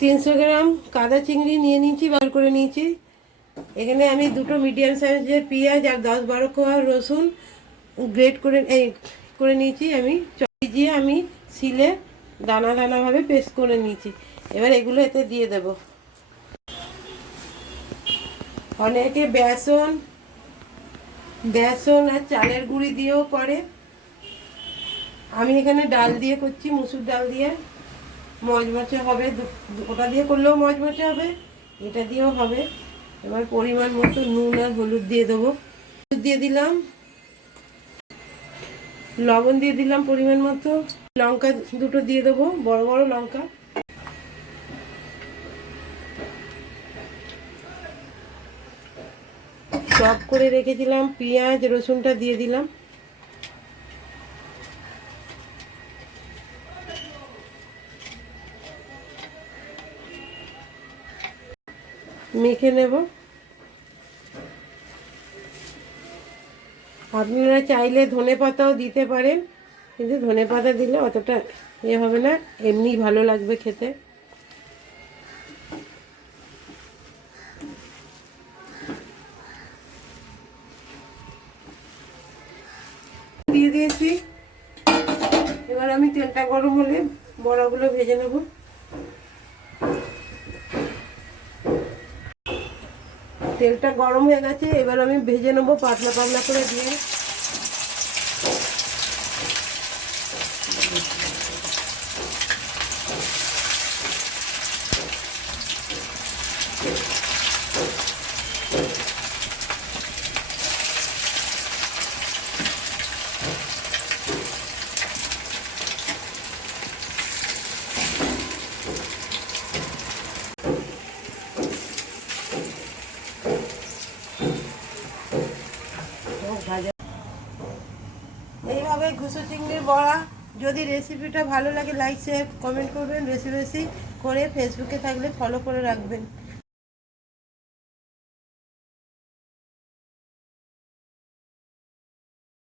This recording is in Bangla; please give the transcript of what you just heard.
300 গ্রাম কাদা চিংড়ি নিয়ে নিয়েছি, বার করে নিয়েছি। এখানে আমি দুটো মিডিয়াম সাইজের পেঁয়াজ আর 10-12 কোয়া রসুন গ্রেট করে নিয়েছি। আমি ভিজিয়ে আমি শিলে দানা দানাভাবে পেস্ট করে নিয়েছি। এবার এগুলো এতে দিয়ে দেব। অনেকে বেসন আর চালের গুঁড়ি দিয়েও করে, আমি এখানে ডাল দিয়ে করছি, মুসুর ডাল দিয়ে। মচমচে হবে, ওটা দিয়ে করলেও মচমচে হবে, এটা দিয়েও হবে। এবার পরিমাণ মতো নুন আর হলুদ দিয়ে দেবো। হলুদ দিয়ে দিলাম, লবণ দিয়ে দিলাম পরিমাণ মতো, লঙ্কা দুটো দিয়ে দেবো, বড় বড় লঙ্কা। চপ করে রেখেছিলাম পেঁয়াজ রসুনটা দিয়ে দিলাম। মেখে নেব। আপনারা চাইলে ধনেপাতাও দিতে পারেন, কিন্তু ধনেপাতা দিলে অতটা হবে না, এমনি ভালো লাগবে খেতে। দিয়ে দিয়েছি। এবার আমি তেলটা গরম হলে বড়াগুলো ভেজে নেব। তেলটা গরম হয়ে গেছে, এবার আমি ভেজে নেবো পাতলা পাতলা করে দিয়ে। এইভাবে ঘুষো চিংড়ির বড়া। যদি রেসিপিটা ভালো লাগে লাইক শেয়ার কমেন্ট করবেন, বেশি বেশি করে ফেসবুকে থাকলে ফলো করে রাখবেন।